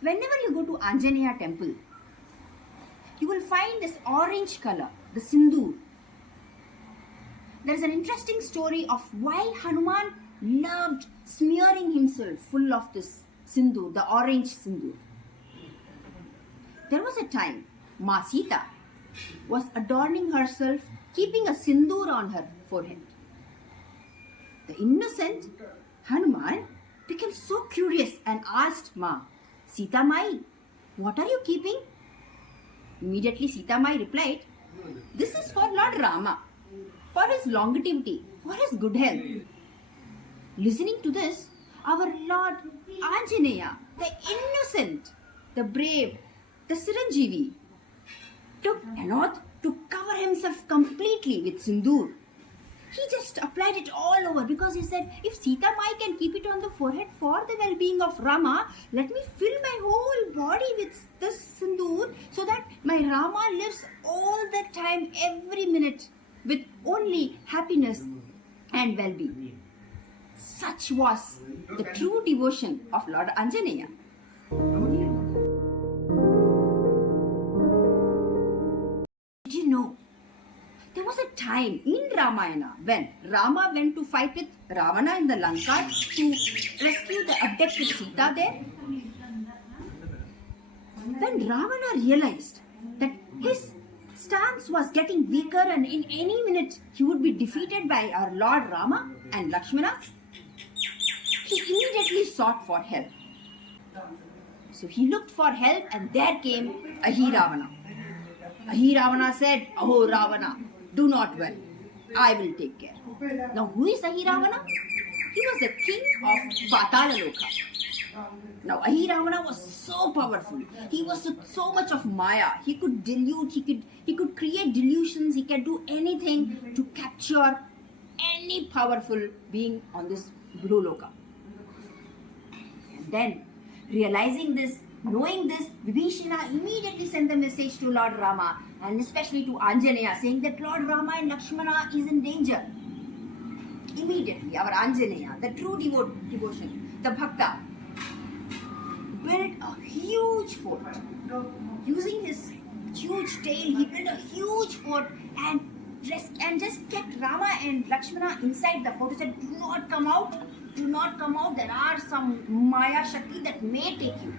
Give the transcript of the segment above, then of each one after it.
Whenever you go to Anjaneya temple, you will find this orange color, the sindoor. There is an interesting story of why Hanuman loved smearing himself full of this sindoor, the orange sindoor. There was a time Ma Sita was adorning herself, keeping a sindoor on her forehead. The innocent Hanuman became so curious and asked Ma, Sita Mai, what are you keeping? Immediately Sita Mai replied, this is for Lord Rama, for his longevity, for his good health. Listening to this, our Lord Anjaneya, the innocent, the brave, the Chiranjeevi, took an oath to cover himself completely with sindoor. He just applied it all over because he said, if Sita Mai can keep it on the forehead for the well-being of Rama, let me fill my whole body with this sindoor so that my Rama lives all the time, every minute, with only happiness and well-being. Such was the true devotion of Lord Anjaneya. Did you know? There was a time in Ramayana when Rama went to fight with Ravana in the Lanka to rescue the abducted Sita there. When Ravana realized that his stance was getting weaker and in any minute he would be defeated by our Lord Rama and Lakshmana, he immediately sought for help. So he looked for help and there came Ahiravana. Ahiravana said, "Oh Ravana, do not worry, I will take care." Now who is Ahiravana? He was the king of Patalaloka. Now Ahiravana was so powerful. He was so much of Maya. He could delude, he could create delusions, he can do anything to capture any powerful being on this blue loka. And then realizing this, knowing this, Vibhishana immediately sent the message to Lord Rama and especially to Anjaneya saying that Lord Rama and Lakshmana is in danger. Immediately our Anjaneya, the true devotion, the Bhakta, built a huge fort. Using his huge tail, he built a huge fort and just kept Rama and Lakshmana inside the fort. He said, do not come out, there are some Maya Shakti that may take you.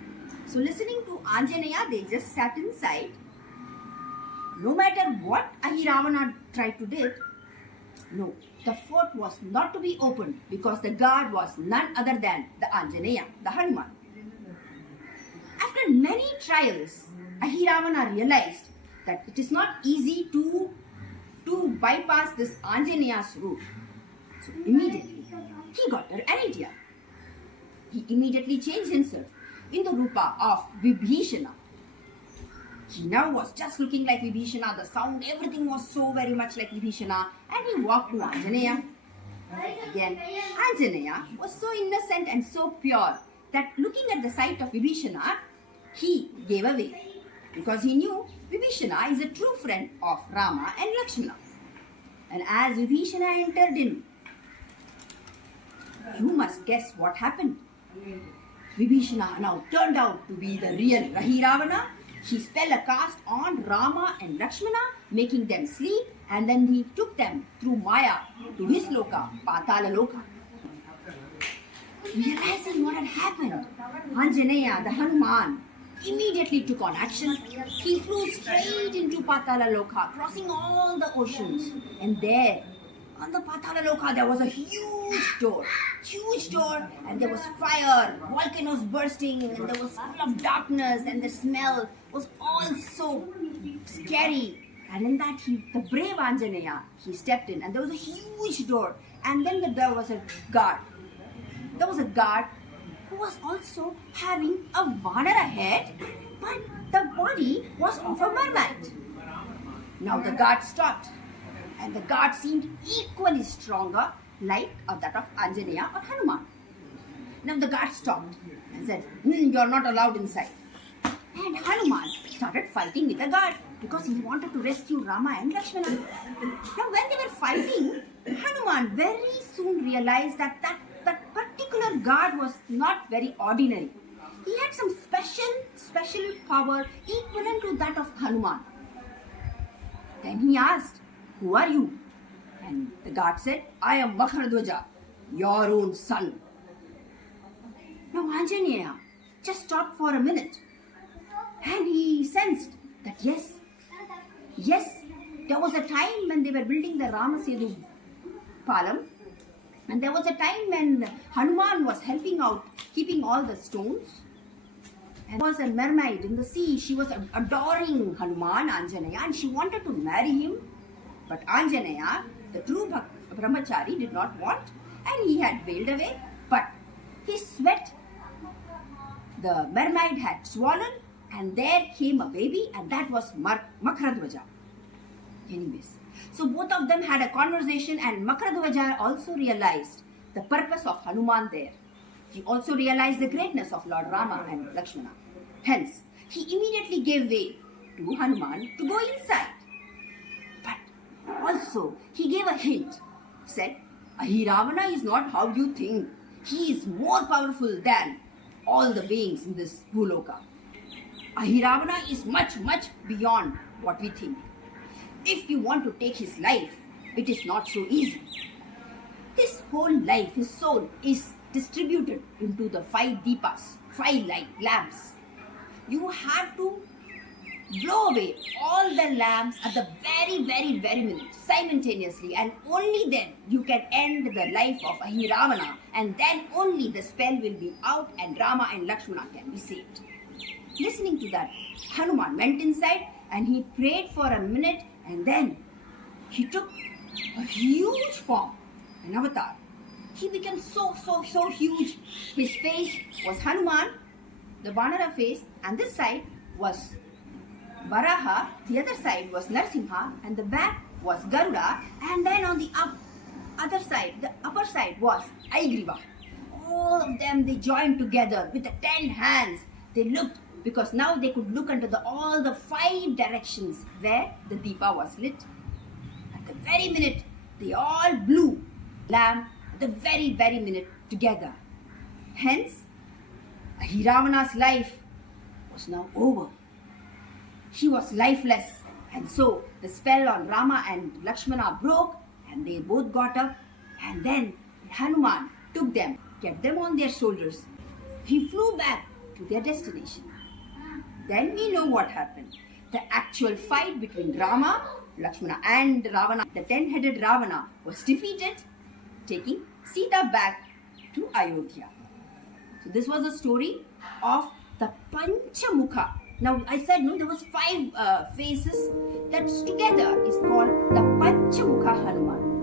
So listening to Anjaneya, they just sat inside. No matter what Ahiravana tried to do, no, the fort was not to be opened because the guard was none other than the Anjaneya, the Hanuman. After many trials, Ahiravana realized that it is not easy to bypass this Anjaneya's route. So immediately, he got an idea. He immediately changed himself in the rupa of Vibhishana. He now was just looking like Vibhishana, the sound, everything was so very much like Vibhishana, and he walked to Anjaneya. Again, Anjaneya was so innocent and so pure that looking at the sight of Vibhishana, he gave away because he knew Vibhishana is a true friend of Rama and Lakshmana. And as Vibhishana entered in, you must guess what happened. Vibhishana now turned out to be the real Ahiravana. He spelled a cast on Rama and Lakshmana, making them sleep, and then he took them through Maya to his loka, Patalaloka. Realizing what had happened, Anjaneya, the Hanuman, immediately took on action. He flew straight into Patalaloka, crossing all the oceans. And there, on the Patalaloka, there was a huge door, and there was fire, volcanoes bursting, and there was full of darkness, and the smell was all so scary. And in that, the brave Anjaneya, he stepped in, and there was a huge door, and then there was a guard. There was a guard who was also having a Vanara head, but the body was of a mermaid. Now the guard stopped, and the guard seemed equally stronger, like that of Anjaneya or Hanuman. Now the guard stopped and said, "You are not allowed inside." And Hanuman started fighting with the guard because he wanted to rescue Rama and Lakshmana. Now when they were fighting, Hanuman very soon realized that particular guard was not very ordinary. He had some special power equivalent to that of Hanuman. Then he asked, "Who are you?" And the guard said, "I am Makradhwaja, your own son." Now Anjaneya just stopped for a minute, and he sensed that yes, there was a time when they were building the Ramasetu Palam, and there was a time when Hanuman was helping out, keeping all the stones. And there was a mermaid in the sea. She was adoring Hanuman, Anjaneya, and she wanted to marry him. But Anjaneya, the true brahmachari, did not want, and he had bailed away. But his sweat, the mermaid had swollen, and there came a baby, and that was Makradhwaja. Anyways, so both of them had a conversation, and Makradhwaja also realized the purpose of Hanuman there. He also realized the greatness of Lord Rama and Lakshmana. Hence, he immediately gave way to Hanuman to go inside. But also, he gave a hint. Said, "Ahiravana is not how you think. He is more powerful than all the beings in this Bhuloka. Ahiravana is much beyond what we think. If you want to take his life, it is not so easy. His whole life, his soul, is distributed into the 5 deepas, 5 light lamps. You have to blow away all the lamps at the very minute, simultaneously, and only then you can end the life of Ahiravana, and then only the spell will be out and Rama and Lakshmana can be saved." Listening to that, Hanuman went inside and he prayed for a minute, and then he took a huge form, an avatar. He became so huge. His face was Hanuman, the Vanara face, and this side was Varaha, the other side was Narsimha, and the back was Garuda, and then on the other side, the upper side was Aigriva. All of them, they joined together with the 10 hands. They looked, because now they could look into all the 5 directions where the Deepa was lit. At the very minute, they all blew lamp at the very minute together. Hence, Ahiravana's life was now over. He was lifeless, and so the spell on Rama and Lakshmana broke, and they both got up, and then Hanuman took them, kept them on their shoulders. He flew back to their destination. Then we know what happened. The actual fight between Rama, Lakshmana and Ravana, the 10-headed Ravana, was defeated, taking Sita back to Ayodhya. So this was a story of the Panchamukha. Now I said there was 5 faces that together is called the Panchamukha Hanuman.